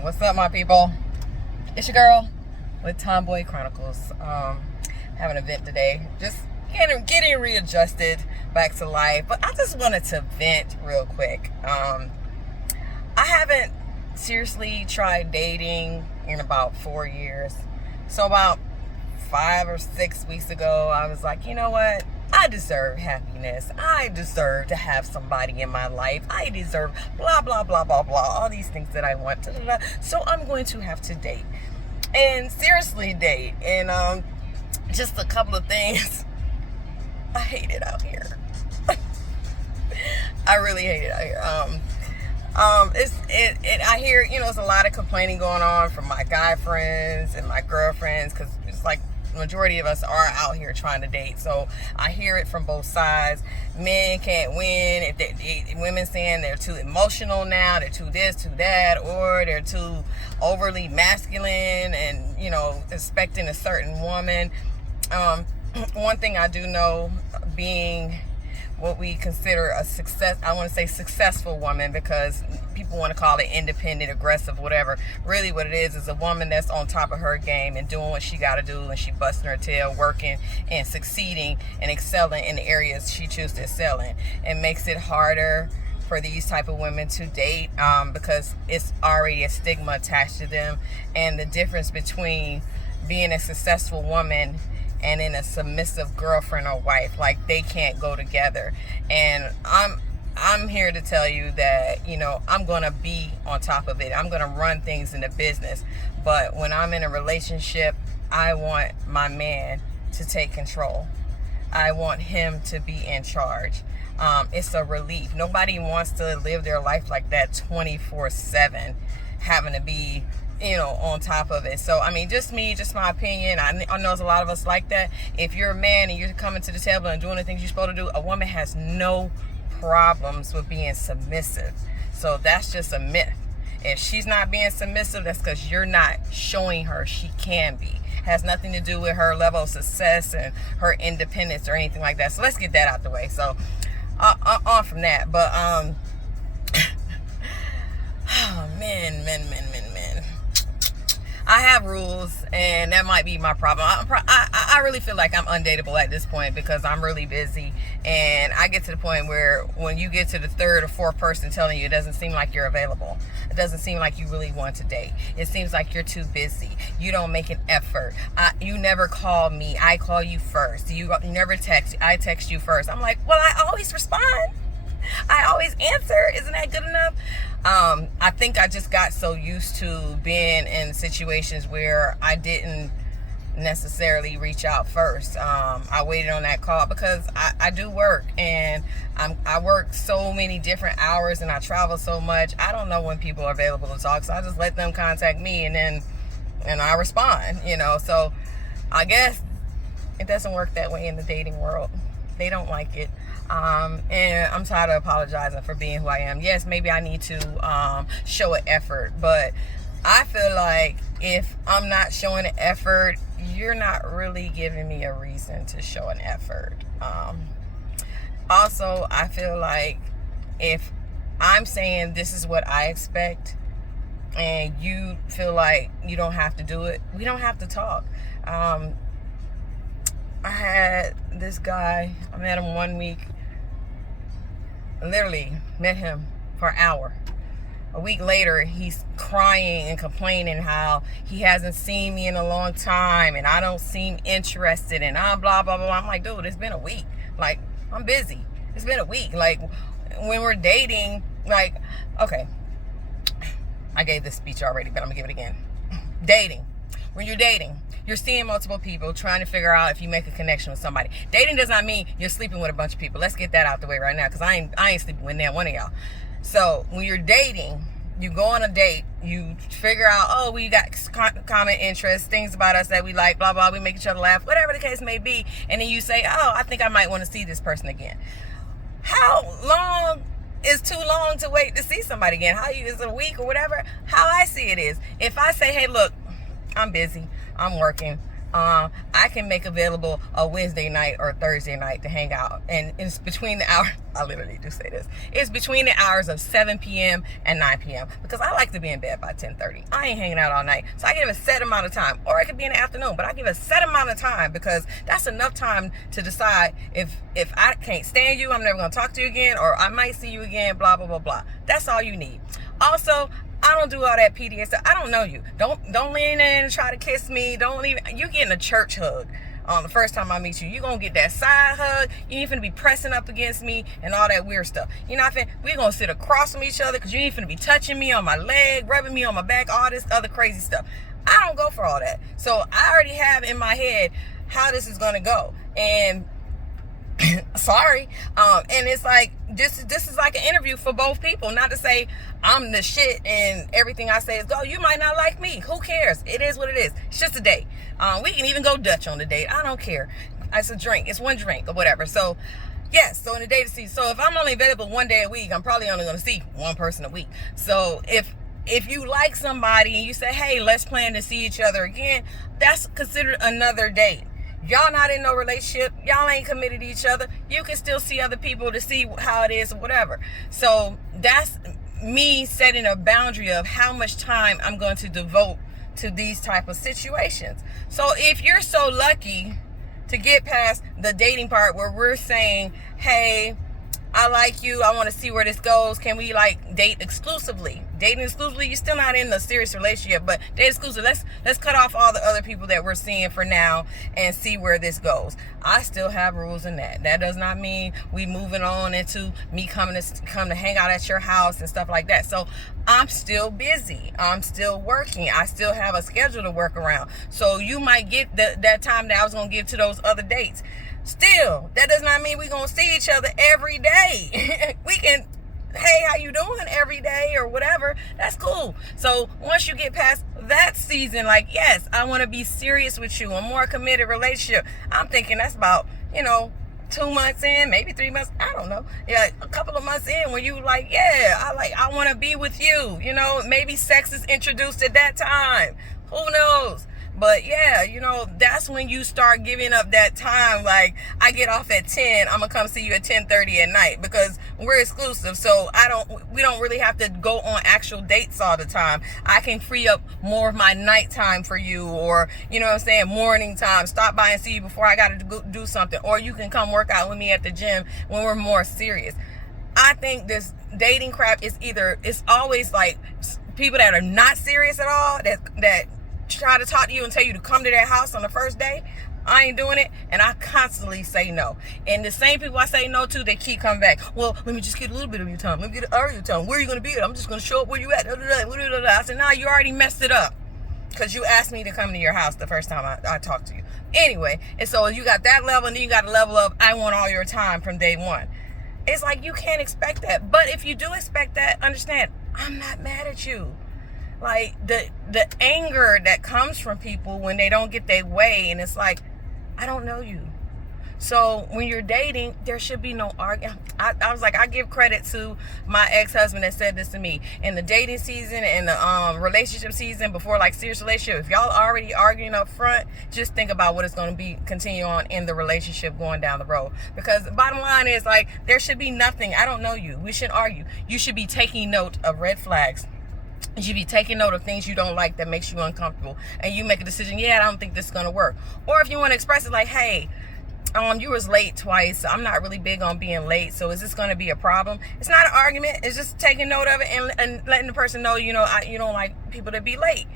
What's up, my people? It's your girl with Tomboy Chronicles. Having an event today. Just getting readjusted back to life. But I just wanted to vent real quick. I haven't seriously tried dating in about 4 years. So about 5 or 6 weeks ago, I was like, you know what? I deserve happiness. I deserve to have somebody in my life. I deserve blah, blah, blah, blah, blah. All these things that I want. Da, da, da. So I'm going to have to date. And seriously date. And just a couple of things. I hate it out here. I really hate it out here. I hear, there's a lot of complaining going on from my guy friends and my girlfriends, because it's like the majority of us are out here trying to date. So I hear it from both sides. Men can't win. Women saying they're too emotional now, they're too this, too that, or they're too overly masculine and, expecting a certain woman. One thing I do know, being what we consider a success, I want to say successful woman, because people want to call it independent, aggressive, whatever. Really what it is a woman that's on top of her game and doing what she got to do, and she busting her tail, working and succeeding and excelling in the areas she chooses to excel in. It makes it harder for these type of women to date, because it's already a stigma attached to them. And the difference between being a successful woman and in a submissive girlfriend or wife, like, they can't go together. And I'm here to tell you that, I'm gonna be on top of it. I'm gonna run things in the business. But when I'm in a relationship, I want my man to take control. I want him to be in charge. It's a relief. Nobody wants to live their life like that 24/7, having to be on top of it. So, just me, just my opinion. I know there's a lot of us like that. If you're a man and you're coming to the table and doing the things you're supposed to do, a woman has no problems with being submissive. So that's just a myth. If she's not being submissive, that's because you're not showing her she can be. It has nothing to do with her level of success and her independence or anything like that. So let's get that out the way. So on from that. But oh, men. I have rules, and that might be my problem. I really feel like I'm undateable at this point, because I'm really busy, and I get to the point where when you get to the third or fourth person telling you, it doesn't seem like you're available. It doesn't seem like you really want to date. It seems like you're too busy. You don't make an effort. You never call me. I call you first. You never text. I text you first. I'm like, well, I always respond. I always answer. Isn't that good enough? I think I just got so used to being in situations where I didn't necessarily reach out first. I waited on that call because I do work, and I work so many different hours, and I travel so much. I don't know when people are available to talk, so I just let them contact me, and I respond, So I guess it doesn't work that way in the dating world. They don't like it. And I'm tired of apologizing for being who I am. Yes, maybe I need to show an effort, but I feel like if I'm not showing an effort, you're not really giving me a reason to show an effort. Also, I feel like if I'm saying this is what I expect, and you feel like you don't have to do it, we don't have to talk. I had this guy, I met him 1 week, literally met him for an hour. A week later, he's crying and complaining how he hasn't seen me in a long time, and I don't seem interested, and I'm blah, blah, blah. I'm like, dude, it's been a week. Like, I'm busy. It's been a week. Like, when we're dating, like, okay, I gave this speech already, but I'm gonna give it again. Dating. When you're dating, you're seeing multiple people, trying to figure out if you make a connection with somebody. Dating does not mean you're sleeping with a bunch of people. Let's get that out the way right now, because I ain't sleeping with one of y'all. So when you're dating, you go on a date, you figure out, oh, we got common interests, things about us that we like, blah, blah, we make each other laugh, whatever the case may be. And then you say, oh, I think I might want to see this person again. How long is too long to wait to see somebody again? Is it a week or whatever? How I see it is, if I say, hey, look, I'm busy, I'm working, I can make available a Wednesday night or Thursday night to hang out. And it's between the hours, I literally do say this, it's between the hours of 7 p.m. and 9 p.m. because I like to be in bed by 10:30. I ain't hanging out all night. So I give a set amount of time, or it could be in the afternoon, but I give a set amount of time because that's enough time to decide if I can't stand you, I'm never going to talk to you again, or I might see you again, blah, blah, blah, blah. That's all you need. Also, I don't do all that PDA stuff. I don't know you. Don't lean in and try to kiss me. Don't even. You getting a church hug on the first time I meet you. You gonna get that side hug. You ain't finna be pressing up against me and all that weird stuff. You're not finna. We gonna sit across from each other because you ain't finna be touching me on my leg, rubbing me on my back, all this other crazy stuff. I don't go for all that. So I already have in my head how this is gonna go. And sorry, and it's like this is like an interview for both people. Not to say I'm the shit and everything I say is go. You might not like me. Who cares? It is what it is. It's just a date. We can even go Dutch on the date. I don't care. It's a drink. It's one drink or whatever. So yes, so in the dating season, so if I'm only available one day a week, I'm probably only going to see one person a week. So if you like somebody and you say, hey, let's plan to see each other again, that's considered another date. Y'all not in no relationship. Y'all ain't committed to each other. You can still see other people to see how it is or whatever. So that's me setting a boundary of how much time I'm going to devote to these type of situations. So if you're so lucky to get past the dating part where we're saying, hey, I like you, I want to see where this goes, can we like date exclusively? Dating exclusively, you're still not in a serious relationship, but date exclusive, let's cut off all the other people that we're seeing for now and see where this goes. I still have rules in that. That does not mean we moving on into me come to hang out at your house and stuff like that. So I'm still busy. I'm still working. I still have a schedule to work around. So you might get that time that I was going to give to those other dates. Still, that does not mean we're going to see each other every day. We can, hey, how you doing every day or whatever. That's cool. So once you get past that season, like, yes, I want to be serious with you, a more committed relationship. I'm thinking that's about, 2 months in, maybe 3 months. I don't know. Yeah, a couple of months in when you like, yeah, I want to be with you. Maybe sex is introduced at that time. Who knows? But yeah, that's when you start giving up that time. Like, I get off at 10, I'm gonna come see you at 10:30 at night because we're exclusive. So we don't really have to go on actual dates all the time. I can free up more of my nighttime for you, or morning time. Stop by and see you before I gotta go do something, or you can come work out with me at the gym when we're more serious. I think this dating crap is it's always like people that are not serious at all that try to talk to you and tell you to come to their house on the first day. I ain't doing it, and I constantly say no. And the same people I say no to, they keep coming back. Well, let me just get a little bit of your time. Let me get all your time. Where are you going to be at? I'm just going to show up where you at. I said, nah, you already messed it up because you asked me to come to your house the first time I talked to you. Anyway, and so you got that level, and then you got a level of I want all your time from day one. It's like you can't expect that. But if you do expect that, understand, I'm not mad at you. Like the anger that comes from people when they don't get their way, and it's like, I don't know you. So when you're dating, there should be no argument. I was like, I give credit to my ex-husband that said this to me. In the dating season and the relationship season, before like serious relationship, if y'all already arguing up front, just think about what it's going to be continue on in the relationship going down the road. Because the bottom line is, like, there should be nothing. I don't know you. We shouldn't argue. You should be taking note of red flags. You should be taking note of things you don't like that makes you uncomfortable, and you make a decision, yeah, I don't think this is going to work. Or if you want to express it like, hey, you was late twice. I'm not really big on being late, so is this going to be a problem? It's not an argument. It's just taking note of it and letting the person know, you don't like people to be late.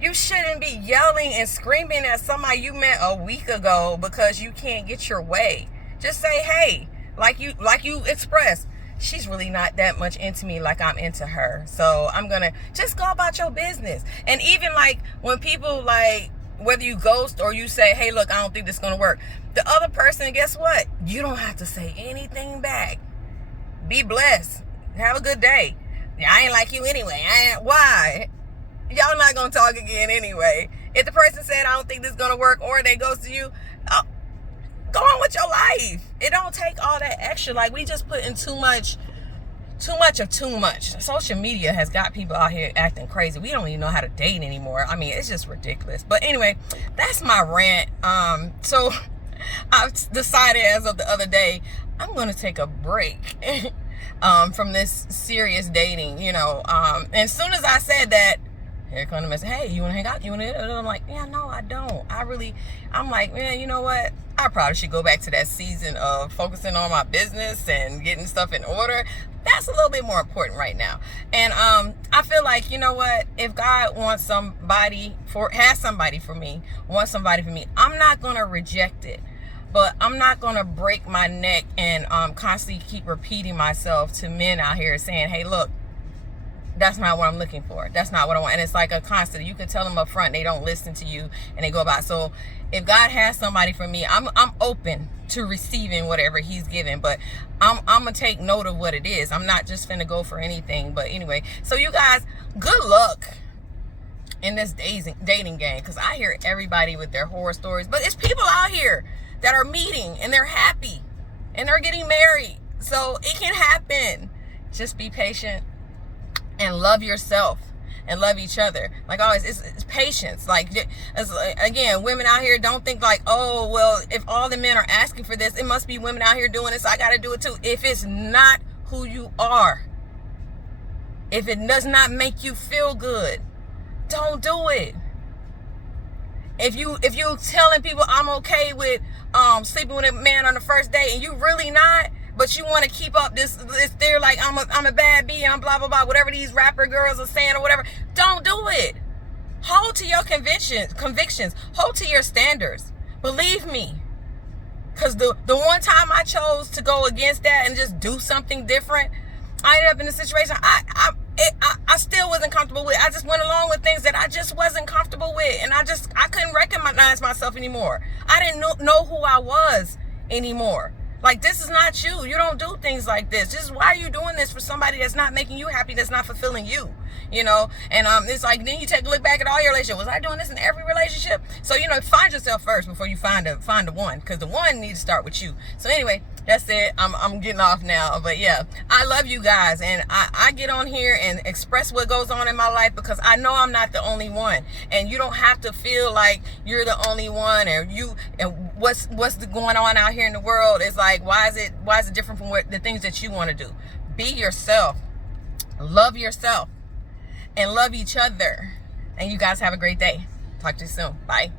You shouldn't be yelling and screaming at somebody you met a week ago because you can't get your way. Just say, hey, like you expressed, she's really not that much into me like I'm into her. So I'm going to just go about your business. And even like when people, like, whether you ghost or you say, hey, look, I don't think this is going to work. The other person, guess what? You don't have to say anything back. Be blessed. Have a good day. I ain't like you anyway. Why? Y'all not going to talk again anyway. If the person said, I don't think this is going to work, or they ghost you, go on with your life. It don't take all that extra. Like, we just put in too much too much of too much. Social media has got people out here acting crazy. We don't even know how to date anymore. I mean, it's just ridiculous. But anyway, that's my rant. So I've decided as of the other day, I'm going to take a break from this serious dating, you know. And as soon as I said that, here comes the message, hey, you want to hang out? You want to? And I'm like, yeah, no, I don't. I'm like, man, you know what? I probably should go back to that season of focusing on my business and getting stuff in order. That's a little bit more important right now. And I feel like, you know what? If God wants has somebody for me, I'm not going to reject it. But I'm not going to break my neck and constantly keep repeating myself to men out here saying, hey, look, that's not what I'm looking for. That's not what I want. And it's like a constant. You can tell them up front, they don't listen to you and they go about. So if God has somebody for me, I'm open to receiving whatever he's given. But I'm going to take note of what it is. I'm not just finna go for anything. But anyway, so you guys, good luck in this dating game. Because I hear everybody with their horror stories. But it's people out here that are meeting and they're happy and they're getting married. So it can happen. Just be patient and love yourself and love each other. Like always, it's patience. Again, women out here, don't think like, oh, well, if all the men are asking for this, it must be women out here doing this, so I got to do it too. If it's not who you are, if it does not make you feel good, don't do it. If you telling people I'm okay with sleeping with a man on the first date and you really not, but you want to keep up this they're like I'm a bad bee, I'm blah blah blah, whatever these rapper girls are saying or whatever, don't do it. Hold to your convictions, hold to your standards. Believe me, because the one time I chose to go against that and just do something different, I ended up in a situation I still wasn't comfortable with. I just went along with things that I just wasn't comfortable with, and I couldn't recognize myself anymore. I didn't know who I was anymore. Like, this is not you. You don't do things like this. Just why are you doing this for somebody that's not making you happy, that's not fulfilling you? You know, and it's like, then you take a look back at all your relationships. Was I doing this in every relationship? So, you know, find yourself first before you find the one, because the one needs to start with you. So anyway, that's it. I'm getting off now, but yeah, I love you guys, and I get on here and express what goes on in my life because I know I'm not the only one, and you don't have to feel like you're the only one, and what's going on out here in the world is like, why is it different from the things that you want to do? Be yourself, love yourself, and love each other. And you guys have a great day. Talk to you soon. Bye.